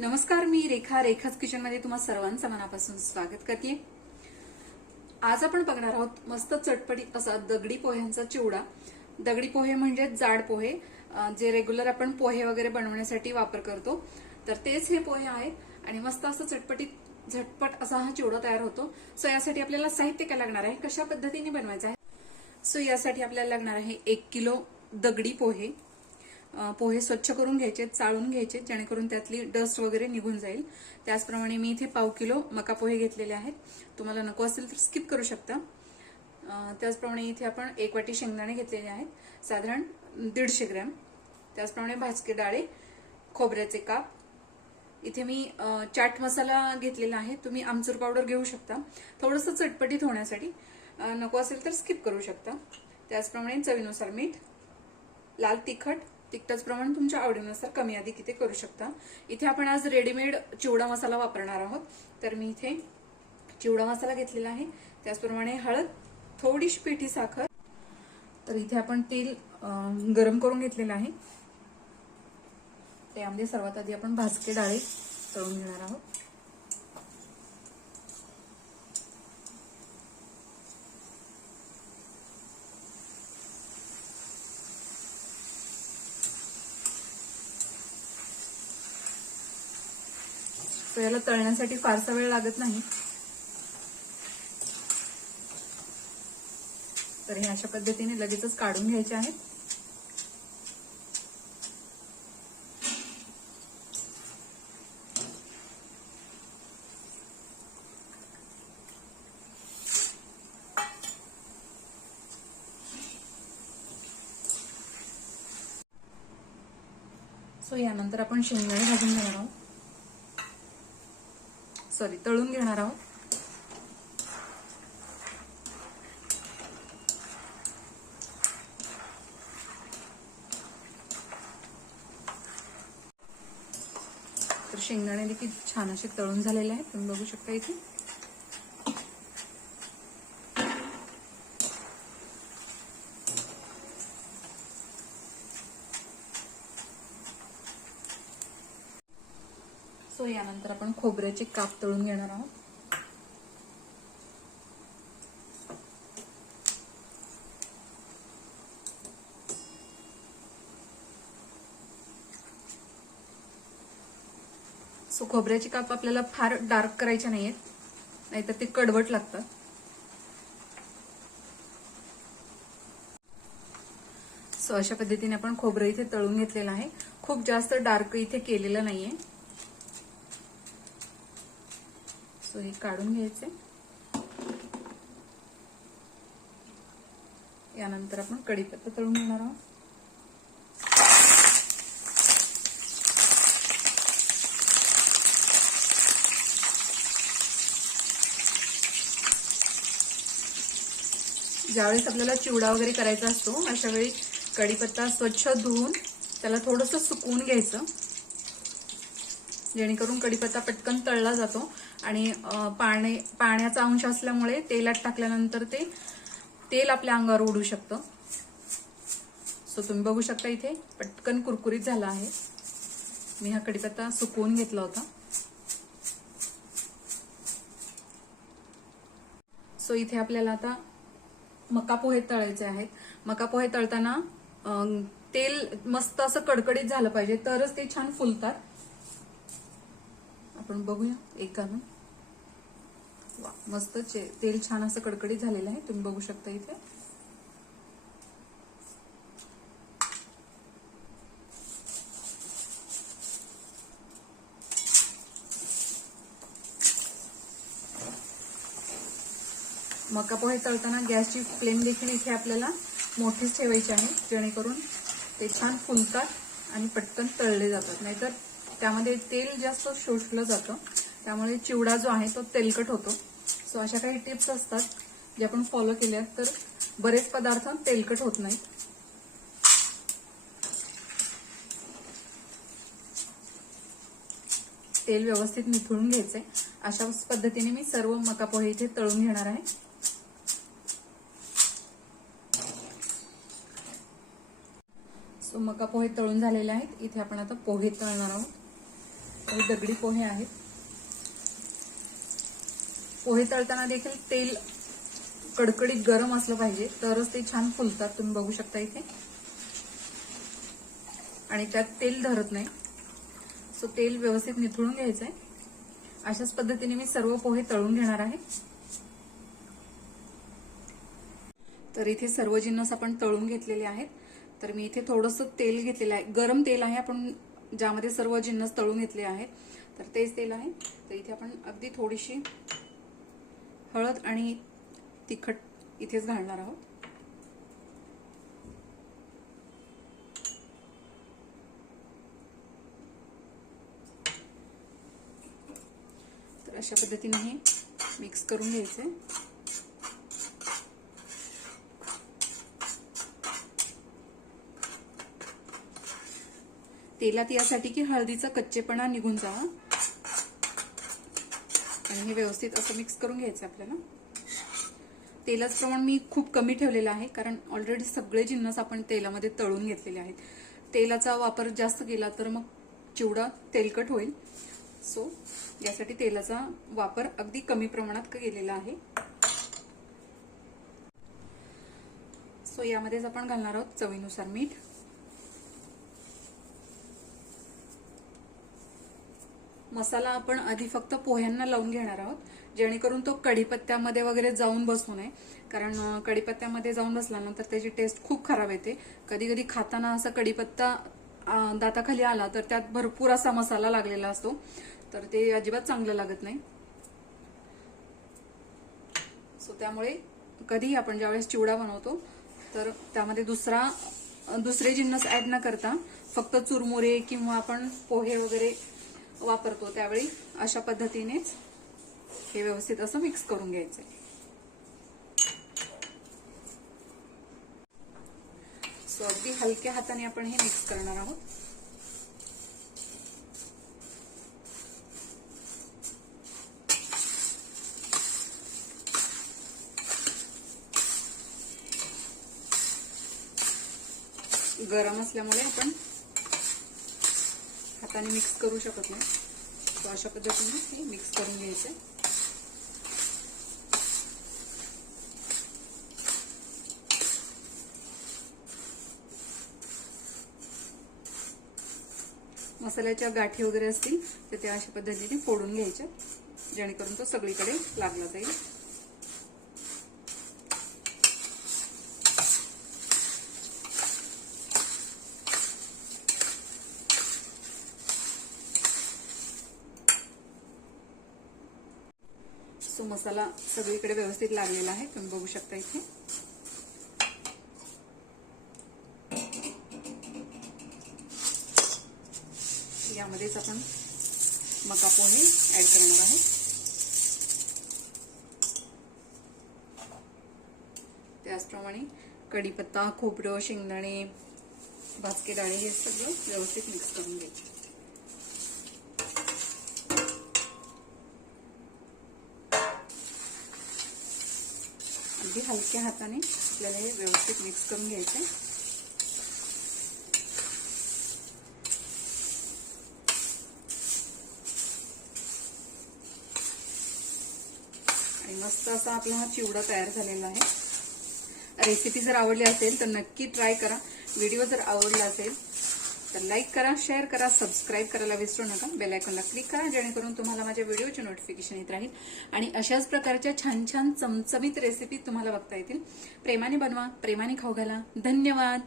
नमस्कार मी रेखा रेखाच किचनमध्ये तुम्हाला तुम्हा सर्वांचं मनापासून स्वागत करते. आज आपण बघणार आहोत मस्त चटपटीत असा दगडी पोह्यांचा चिवडा. दगडी पोहे म्हणजे जाड पोहे जे रेग्युलर आपण पोहे वगैरे बनवण्यासाठी वापर करतो. तर तेच हे पोहे आहेत आणि मस्त असं चटपटीत झटपट असा हा चिवडा तयार होतो. सो यासाठी आपल्याला साहित्य काय लागणार आहे? कशा पद्धतीने बनवायचं आहे? सो यासाठी आपल्याला लागणार आहे एक किलो दगडी पोहे. पोहे स्वच्छ करून घ्यायचे चाळून घ्यायचे जेणेकरून त्यातली डस्ट वगैरे निघून जाईल. त्याचप्रमाणे मी इथे पाव किलो मका पोहे घेतलेले आहेत. तुम्हाला नको असेल तर स्किप करू शकता. त्याचप्रमाणे इथे आपण एक वाटी शेंगदाणे घेतलेले आहेत. साधारण दीडशे ग्रॅम. त्याचप्रमाणे भाजके डाळे खोबऱ्याचे काप. इथे मी चाट मसाला घेतलेला आहे. तुम्ही आमचूर पावडर घेऊ शकता. थोडंसं चटपटीत होण्यासाठी नको असेल तर स्किप करू शकता. त्याचप्रमाणे चवीनुसार मीठ लाल तिखट तिखटाचं प्रमाण तुमच्या आवडीनुसार कमी अधिक इथे करू शकता. इथे आपण आज रेडीमेड चिवडा मसाला वापरणार आहोत. तर मी इथे चिवडा मसाला घेतलेला आहे. त्याचप्रमाणे हळद थोडीशी पिठी साखर. तर इथे आपण तेल गरम करून घेतलेलं आहे. त्यामध्ये सर्वात आधी आपण भाजके डाळे तळून घेणार आहोत. तर याला तळण्यासाठी फारसा वेळ लागत नाही. तर हे अशा पद्धतीने लगेचच काढून घ्यायचे आहेत. सो यानंतर आपण शेंगदाणे भाजून घेणार आहोत. सॉरी तळून घेणार आहोत. तर शेंगदाणे देखील छान असे तळून झालेले आहेत. तुम्ही बघू शकता इथे. यानंतर आपण खोबऱ्याचे काप तळून घेणार आहोत. सो खोबऱ्याचे काप आपल्याला फार डार्क करायचे नाहीयेत. नाहीतर ते कडवट लागतात. सो अशा पद्धतीने आपण खोबरं इथे तळून घेतलेलं आहे. खूप जास्त डार्क इथे केलेलं नाहीये. सो हे काढून घ्यायचे. यानंतर आपण कढीपत्ता तळून घेणार आहोत. ज्यावेळेस आपल्याला चिवडा वगैरे करायचा असतो अशा वेळी कढीपत्ता स्वच्छ धुवून त्याला थोडंसं सुकवून घ्यायचं. जेणेकरून कढीपत्ता पटकन तळला जातो आणि पाणी पाण्याचा अंश असल्यामुळे तेलात टाकल्यानंतर ते तेल आपल्या अंगावर उडू शकतं. सो तुम्ही बघू शकता इथे पटकन कुरकुरीत झाला आहे. मी हा कढीपत्ता सुकवून घेतला होता. सो इथे आपल्याला आता मका पोहे तळायचे आहेत. मका पोहे तळताना तेल मस्त असं कडकडीत झालं पाहिजे तरच ते छान फुलतात. आपण बघूया एक घालून वा मस्त तेल छान असं कडकडीत झालेलं आहे तुम्ही बघू शकता इथे. मका पोहे तळताना गॅसची फ्लेम देखील इथे आपल्याला मोठीच ठेवायची आहे जेणेकरून ते छान फुलतात आणि पटकन तळले जातात. नाहीतर त्यामध्ये तेल जास्त शोषलं जातं. त्यामुळे चिवडा जो आहे तो तेलकट होतो. सो अशा काही टिप्स असतात जे आपण फॉलो केल्या तर बरेच पदार्थ तेलकट होत नाहीत. तेल व्यवस्थित मिथळून घ्यायचंय. अशा पद्धतीने मी सर्व मका पोहे इथे तळून घेणार आहे. सो मका पोहे तळून झालेले आहेत. इथे आपण आता पोहे तळणार आहोत. हे दगडी पोहे आहेत. पोहे तळताना देखील तेल कडकडीत गरम असलं पाहिजे तरच ते छान फुलतात तुम्ही बघू शकता इथे. आणि त्यात तेल धरत नाही. सो तेल व्यवस्थित निथळून घ्यायचंय. अशाच पद्धतीने मी सर्व पोहे तळून घेणार आहे. तर इथे सर्व जिन्नस आपण तळून घेतलेले आहेत. तर मी इथे थोडंसं तेल घेतलेलं आहे. गरम तेल आहे आपण ज्यामध्ये सर्व जिन्नस तळून घेतले आहेत. तर तेच तेल आहे. तर इथे आपण अगदी थोडीशी हळद आणि तिखट इथेच घालणार आहोत. तर अशा पद्धतीने हे मिक्स करून घ्यायचंय तेलात यासाठी की हळदीचा कच्चेपणा निघून जावा. आणि हे व्यवस्थित असं मिक्स करून घ्यायचं आपल्याला. तेलाचं प्रमाण मी खूप कमी ठेवलेलं आहे कारण ऑलरेडी सगळे जिन्नस आपण तेलामध्ये तळून घेतलेले आहेत. तेलाचा वापर जास्त केला तर मग चिवडा तेलकट होईल. सो यासाठी तेलाचा वापर अगदी कमी प्रमाणात केलेला आहे. सो यामध्येच आपण घालणार आहोत चवीनुसार मीठ. मसाला आपण आधी फक्त पोह्यांना लावून घेणार आहोत जेणेकरून तो कढीपत्त्यामध्ये वगैरे जाऊन बसू नये. कारण कढीपत्त्यामध्ये जाऊन बसल्यानंतर त्याची टेस्ट खूप खराब येते. कधी कधी खाताना असा कढीपत्ता दाताखाली आला तर त्यात भरपूर असा मसाला लागलेला असतो. तर ते अजिबात चांगलं लागत नाही. सो त्यामुळे कधीही आपण ज्यावेळेस चिवडा बनवतो तर त्यामध्ये दुसरा दुसरे जिन्नस ऍड न करता फक्त चुरमुरे किंवा आपण पोहे वगैरे वापरतो त्यावेळी अशा पद्धतीनेच हे व्यवस्थित असं मिक्स करून घ्यायचंय. सो अगदी हलक्या हाताने आपण हे मिक्स करणार आहोत. गरम असल्यामुळे आपण हाताने मिक्स करू शकत नाही. अशा पद्धतीने हे मिक्स करून घ्यायचे. मसाल्याच्या गाठी वगैरे असतील तर त्या अशा पद्धतीने फोडून घ्यायच्या. जेणेकरून तो सगळीकडे लागला जाईल. सो मसाला सगळीकडे व्यवस्थित लागलेला आहे. तुम्ही बघू शकता इथे. यामध्येच आपण मका पोहे ऍड करणार आहे. त्याचप्रमाणे कढीपत्ता खोबरं शेंगदाणे भाजके डाळे हे सगळं व्यवस्थित मिक्स करून घ्यायचे. अगदी हलक्या हाताने आपल्याला हे व्यवस्थित मिक्स करून घ्यायचे आणि मस्त असा आपला हा चिवडा तयार झालेला आहे. रेसिपी जर आवडली असेल तर नक्की ट्राय करा. व्हिडिओ जर आवडला असेल तर लाईक करा शेअर करा सबस्क्राईब करायला विसरू नका. बेल आयकॉनला क्लिक करा जेणेकरून तुम्हाला माझ्या व्हिडिओचे नोटिफिकेशन येत राहील. आणि अशाच प्रकारच्या छान छान चमचमीत रेसिपी तुम्हाला बघता येतील. प्रेमाने बनवा प्रेमाने खाऊ घाला. धन्यवाद.